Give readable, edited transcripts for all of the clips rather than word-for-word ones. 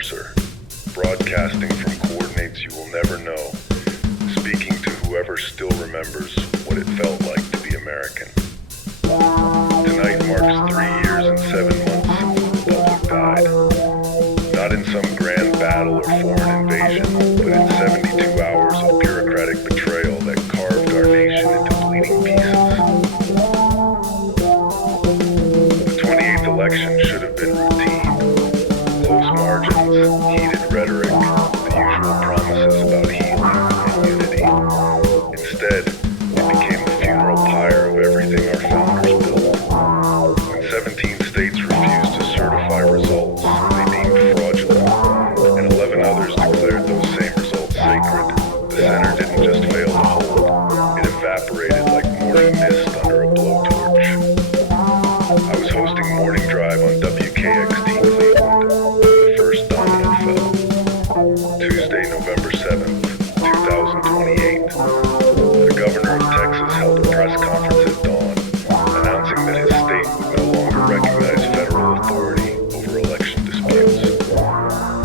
Mercer, broadcasting from coordinates you will never know, speaking to whoever still remembers what it felt like to be American. Tonight marks 3 years and 7 months since the Republic died. Not in some grand battle or foreign invasion, but in 72 hours of bureaucratic betrayal that carved our nation into bleeding pieces. The 28th election should have been routine. Close margins, heated rhetoric, the usual promises about healing and unity. Instead, it became the funeral pyre of everything our founders built. When 17 states refused to certify results they deemed fraudulent, and 11 others declared those same results sacred, the center didn't just fail to hold, it evaporated like morning mist under a blowtorch. I was hosting Morning Drive on WKXT Cleveland. The first domino fell. Tuesday, November 7th, 2028. The governor of Texas held a press conference at dawn, announcing that his state would no longer recognize federal authority over election disputes.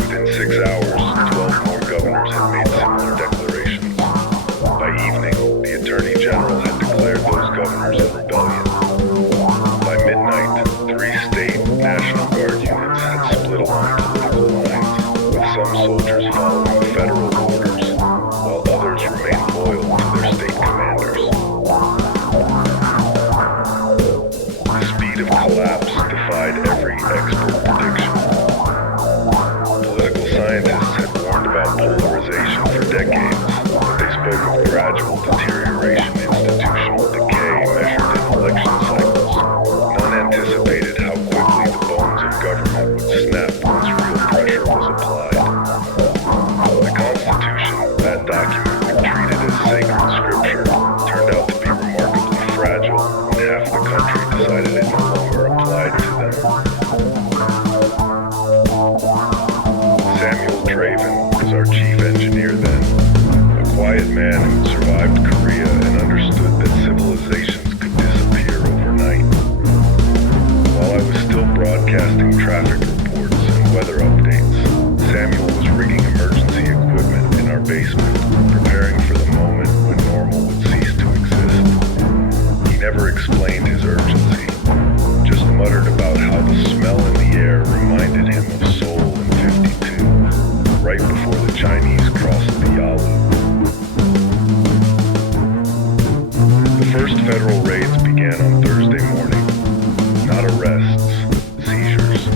Within 6 hours, 12 more governors had made similar declarations. By evening, the Attorney General had declared those governors in rebellion. By midnight, 3 state National Guard units had split along political lines, with some soldiers following federal orders, while others remained loyal to their state commanders. The speed of collapse defied every expert prediction. Political scientists had warned about polarization for decades, but they spoke of gradual deterioration, institutional decay measured in election cycles. None anticipated how quickly the bones of government would snap once real pressure was applied. The Constitution, that document we treated as sacred scripture, turned out to be remarkably fragile when half the country decided it no longer applied to them. Samuel Draven was our chief engineer then, a quiet man who survived Korea and understood that civilizations could disappear overnight. While I was still broadcasting traffic reports and weather updates, Samuel was rigging emergency equipment in our basement, preparing for the moment when normal would cease to exist. He never explained his urgency, just muttered about how the smell in the air reminded him of Seoul in '52, right before the Chinese crossed the Yalu. The first federal raids began on Thursday morning. Not arrests, seizures.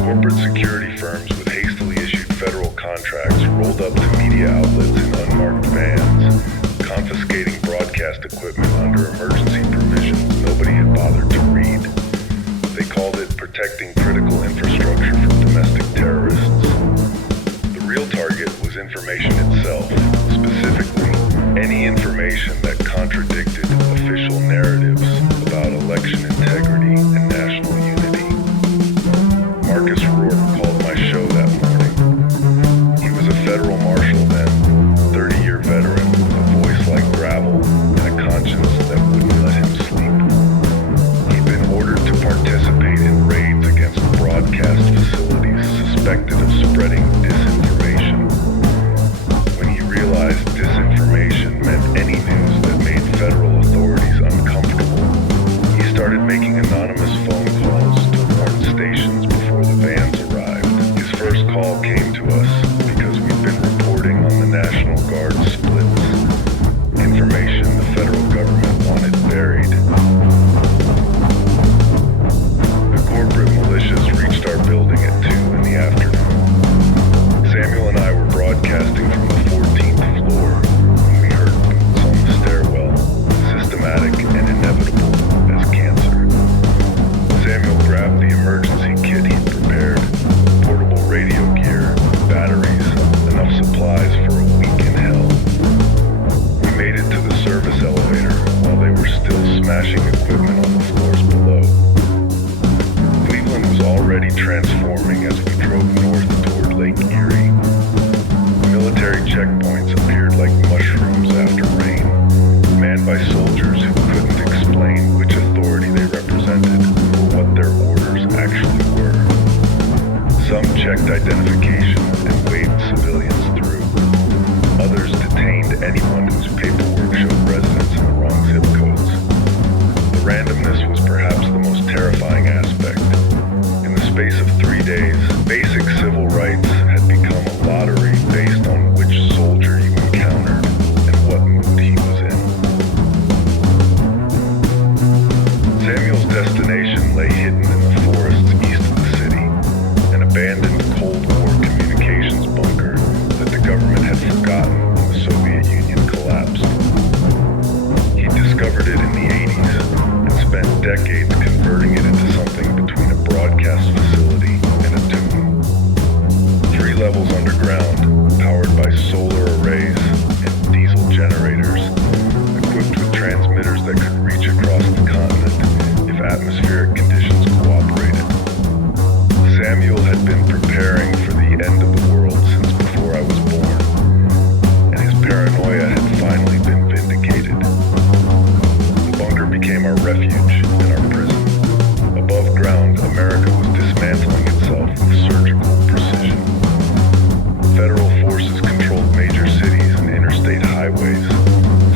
Corporate security firms with hastily issued federal contracts rolled up to media outlets in unmarked vans, confiscating broadcast equipment under emergency provisions nobody had bothered to read. They called it protecting critical infrastructure from domestic terrorists. The real target was information itself, specifically any information that contradicted official narratives about election integrity and national unity. Marcus Rourke called my show that morning. He was a federal marshal then, 30-year veteran, a voice like gravel, and a conscience that wouldn't let him sleep. He'd been ordered to participate in raids against broadcast facilities suspected of spreading disinformation. When he realized disinformation meant any news that made federal authorities uncomfortable, he started making anonymous phone calls to warn stations before the vans arrived. His first call came to us because we'd been reporting on the National Guard splits, information the federal government wanted buried. The corporate militias reached our building at 2 in the afternoon. Samuel and I were broadcasting from the 14th floor when we heard boots on the stairwell, systematic and inevitable as cancer. Samuel grabbed the emergency kit he'd prepared, portable radio gear, batteries, enough supplies for a week in hell. identification and waved civilians through. Others detained anyone whose paperwork showed residence in the wrong zip codes. The randomness was perhaps the most terrifying aspect. In the space of 3 days, basic civil rights had become a lottery based on which soldier you encountered and what mood he was in. Samuel's destination lay hidden in the forests east of the city, an abandoned Cold War communications bunker that the government had forgotten when the Soviet Union collapsed. He discovered it in the 80s and spent decades converting it into something between a broadcast facility and a tomb. 3 levels underground, powered by solar arrays and diesel generators, equipped with transmitters that could reach across the continent if atmospheric conditions cooperated. Samuel had been preparing for the end of the world since before I was born, and his paranoia had finally been vindicated. The bunker became our refuge and our prison. Above ground, America was dismantling itself with surgical precision. Federal forces controlled major cities and interstate highways.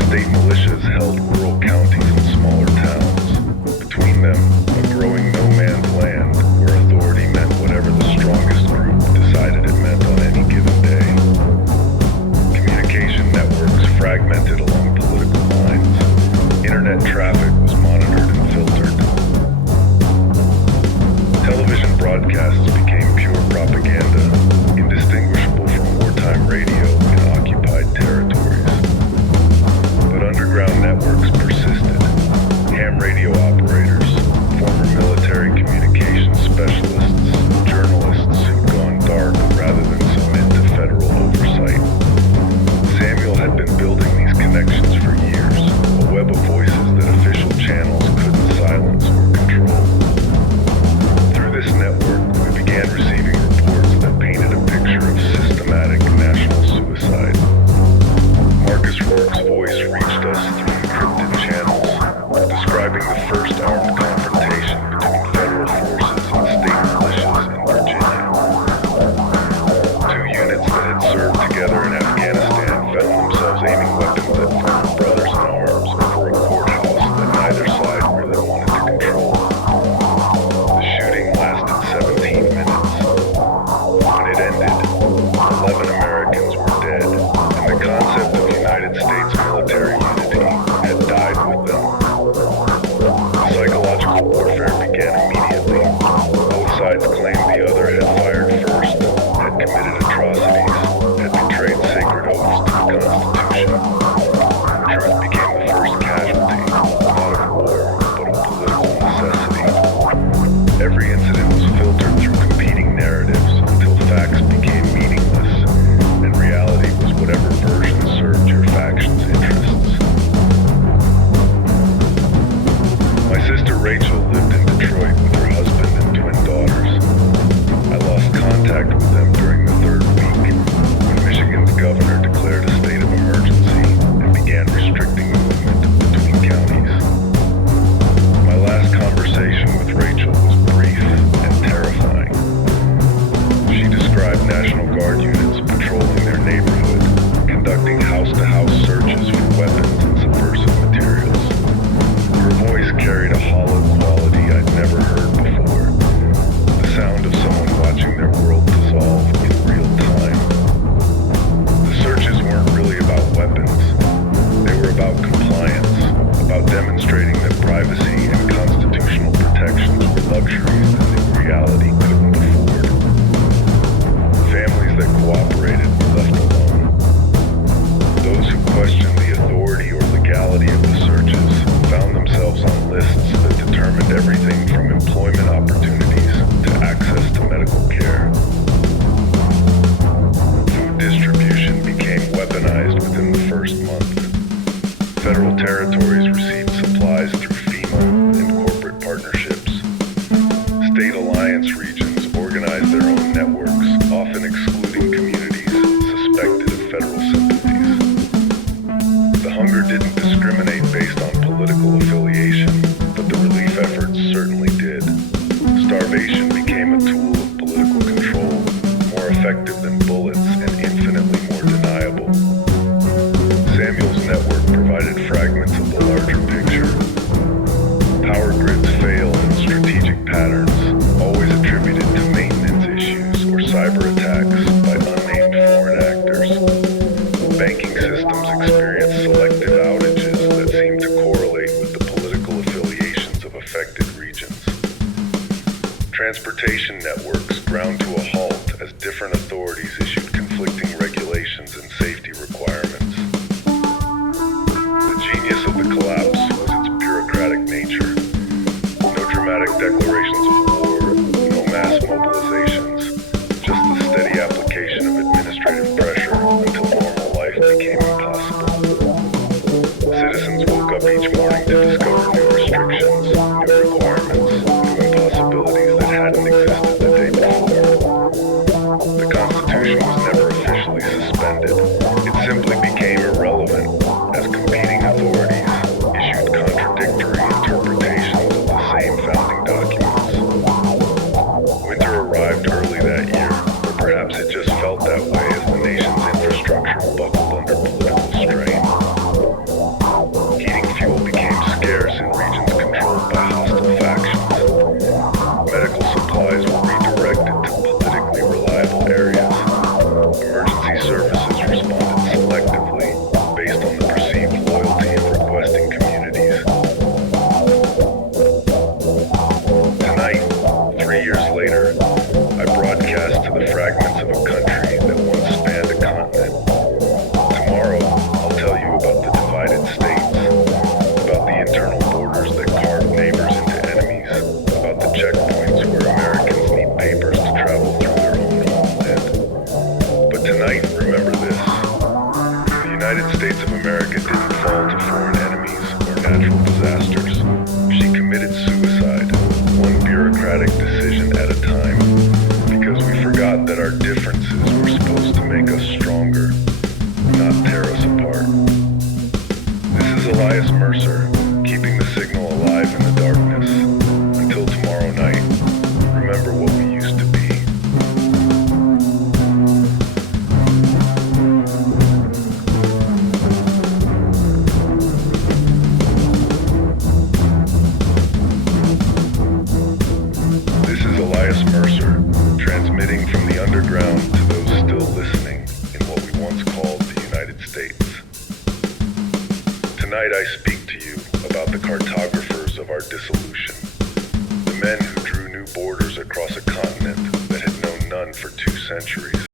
State militias held rural counties and smaller towns. Between them, a growing no man's land where authority meant whatever the strongest group decided it meant on any given day. Communication networks fragmented along political lines. Internet traffic was monitored and filtered. Television broadcasts became pure propaganda, indistinguishable from wartime radio in occupied territories. But underground networks persisted. Ham radio operators, former military communications specialists, journalists who'd gone dark rather than submit to federal oversight. Samuel had been building these connections for years, a web of voices that official channels couldn't silence or control. Through this network, we began receiving reports that painted a picture of systematic national suicide. Marcus Rourke's voice reached us through encrypted channels, describing the first armed confrontation between federal forces and state militias in Virginia. 2 units that had served together in Afghanistan found themselves aiming weapons at former brothers in arms over a courthouse that neither side really wanted to control. The shooting lasted 17 minutes. When it ended, 11 Americans were dead, and the concept of United States military unity had died with them. Psychological warfare began immediately. Both sides claimed the other had fired first, had committed atrocities, had betrayed sacred oaths to the Constitution. Truth became the first casualty, not of war, but of political necessity. Every incident was filtered through competing narratives until facts became meaningless, and reality was whatever version served your faction's interests. My sister Rachel lived in Detroit with her husband and twin daughters. I lost contact with them during the 3rd week when Michigan's governor declared a state of emergency and began restricting movement between counties. My last conversation with Rachel was brief and terrifying. She described National Guard units patrolling their neighborhood, conducting house-to-house searches for weapons and subversive materials. Her voice carried a hollow quality I'd never heard before, the sound of someone watching their world dissolve in real time. The searches weren't really about weapons. They were about compliance, about demonstrating that privacy and constitutional protections were luxuries that new reality couldn't afford. Families that cooperated were left alone. Those who questioned the authority or legality of the searches found themselves on lists that determined everything from employment opportunities to access to medical care. effective than bullets and infinitely more deniable. Samuel's network provided fragments of the larger picture. Power grids fail in strategic patterns, always attributed to maintenance issues or cyber attacks by unnamed foreign actors. Banking systems experience selective outages that seem to correlate with the political affiliations of affected regions. Transportation networks ground to a halt as different authorities issued conflicting regulations and safety requirements. The genius of the collapse was its bureaucratic nature. No dramatic declarations of war, no mass mobilizations, just the steady application of administrative pressure until normal life became impossible. Citizens woke up each morning to discover new restrictions, new requirements, new impossibilities that hadn't existed the day before. The Constitution was never officially suspended. It simply became irrelevant as competing authorities issued contradictory interpretations of the same founding documents. Winter arrived early that year, or perhaps it just felt that way as the nation's infrastructure buckled under political strain. Heating fuel became scarce in regions controlled by hostile factions. Medical supplies were redirected to politically reliable areas. Emergency services responded selectively based on the perceived loyalty of requesting communities. Tonight, 3 years later, I broadcast to the fragments of a country that once spanned a continent. Tomorrow, I'll tell you about the divided states, about the internal borders that carve neighbors into enemies, about the checkpoints where Americans need papers to travel through their own homeland. But tonight, remember this. The United States of America didn't fall to foreign enemies or natural disasters. She committed suicide, one bureaucratic decision at a time, because we forgot that our differences were supposed to make us stronger, not tear us apart. This is Elias Mercer, keeping the signal alive in the darkness. Until tomorrow night, remember what we used to be. This is Elias Mercer, transmitting from the underground to those still listening in what we once called the United States. Tonight I speak to you about the cartographers of our dissolution, the men who drew new borders across a continent that had known none for 2 centuries.